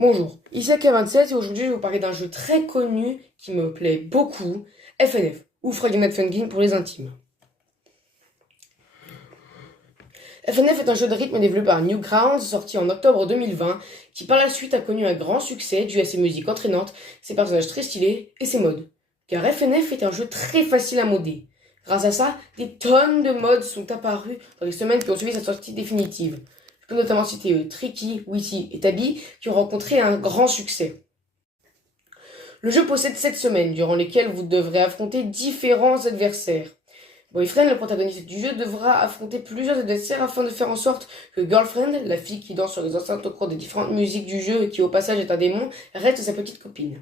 Bonjour, ici AK27 et aujourd'hui je vais vous parler d'un jeu très connu qui me plaît beaucoup, FNF, ou Friday Night Funkin' pour les intimes. FNF est un jeu de rythme développé par Newgrounds, sorti en octobre 2020, qui par la suite a connu un grand succès dû à ses musiques entraînantes, ses personnages très stylés et ses mods. Car FNF est un jeu très facile à modder. Grâce à ça, des tonnes de mods sont apparus dans les semaines qui ont suivi sa sortie définitive. Je peux notamment citer Tricky, Witty et Tabby, qui ont rencontré un grand succès. Le jeu possède 7 semaines, durant lesquelles vous devrez affronter différents adversaires. Boyfriend, le protagoniste du jeu, devra affronter plusieurs adversaires afin de faire en sorte que Girlfriend, la fille qui danse sur les enceintes au cours des différentes musiques du jeu et qui au passage est un démon, reste sa petite copine.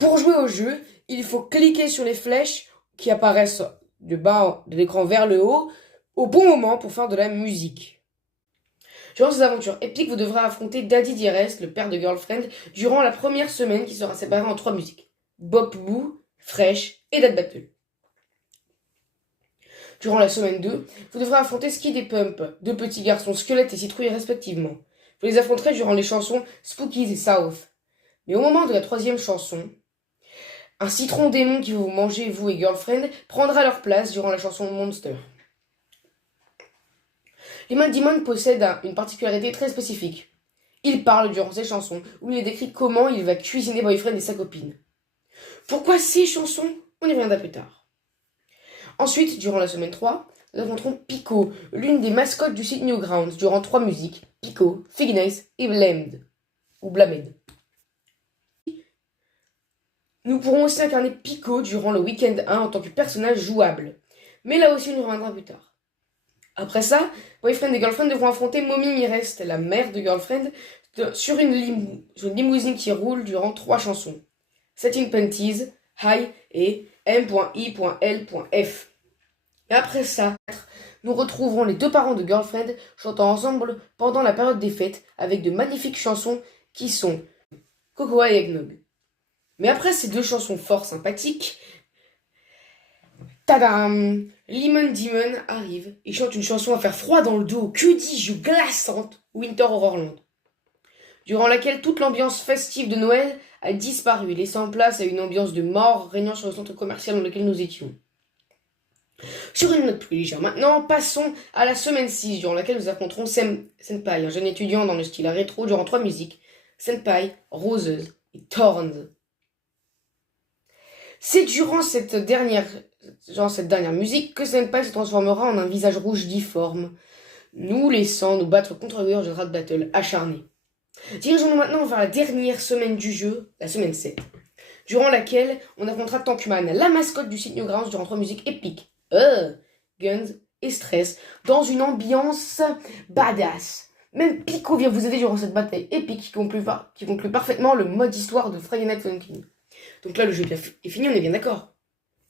Pour jouer au jeu, il faut cliquer sur les flèches qui apparaissent du bas de l'écran vers le haut au bon moment pour faire de la musique. Durant ces aventures épiques, vous devrez affronter Daddy Dearest, le père de Girlfriend, durant la première semaine qui sera séparée en 3 musiques. Bop Boo, Fresh et Dead Battle. Durant la semaine 2, vous devrez affronter Skid et Pump, deux petits garçons squelettes et citrouilles respectivement. Vous les affronterez durant les chansons Spookies et South. Mais au moment de la 3e chanson, un citron démon qui va vous manger, vous et Girlfriend, prendra leur place durant la chanson Monster. Lemon Demon possède une particularité très spécifique. Il parle durant ses chansons, où il est décrit comment il va cuisiner Boyfriend et sa copine. Pourquoi ces chansons? On y reviendra plus tard. Ensuite, durant la semaine 3, nous affronterons Pico, l'une des mascottes du site Newgrounds, durant 3 musiques, Pico, Fig Nice et Blamed, ou Blamed. Nous pourrons aussi incarner Pico durant le week-end 1 en tant que personnage jouable. Mais là aussi, on y reviendra plus tard. Après ça, Boyfriend et Girlfriend devront affronter Mommy Mirest, la mère de Girlfriend, sur une limousine qui roule durant 3 chansons. Satin Panties, High et M.I.L.F. Et après ça, nous retrouverons les 2 parents de Girlfriend chantant ensemble pendant la période des fêtes avec de magnifiques chansons qui sont Cocoa et Eggnog. Mais après ces 2 chansons fort sympathiques, tadam! Lemon Demon arrive et chante une chanson à faire froid dans le dos, que dis-je, glaçante, Winter Horrorland, durant laquelle toute l'ambiance festive de Noël a disparu, laissant place à une ambiance de mort régnant sur le centre commercial dans lequel nous étions. Sur une note plus légère maintenant, passons à la semaine 6, durant laquelle nous affronterons Senpai, un jeune étudiant dans le style rétro, durant 3 musiques, Senpai, Roses et Thorns. C'est durant cette dernière musique que Senpai se transformera en un visage rouge difforme, nous laissant nous battre contre lui de Rat Battle acharné. Dirigeons-nous maintenant vers la dernière semaine du jeu, la semaine 7, durant laquelle on affrontera Tankman, la mascotte du site Newgrounds, durant 3 musiques épiques, Guns et Stress, dans une ambiance badass. Même Pico vient vous aider durant cette bataille épique qui conclut parfaitement le mode histoire de Friday Night Funkin'. Donc là, le jeu est fini, on est bien d'accord.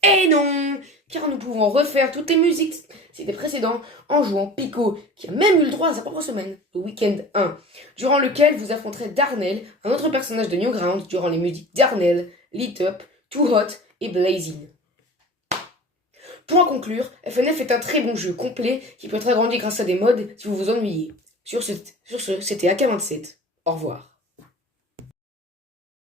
Et non, car nous pouvons refaire toutes les musiques c'était précédent en jouant Pico, qui a même eu le droit à sa propre semaine, le week-end 1, durant lequel vous affronterez Darnell, un autre personnage de Newgrounds, durant les musiques Darnell, Lit Up, Too Hot et Blazing. Pour en conclure, FNF est un très bon jeu complet qui peut être agrandi grâce à des mods si vous vous ennuyez. Sur ce, c'était AK27. Au revoir.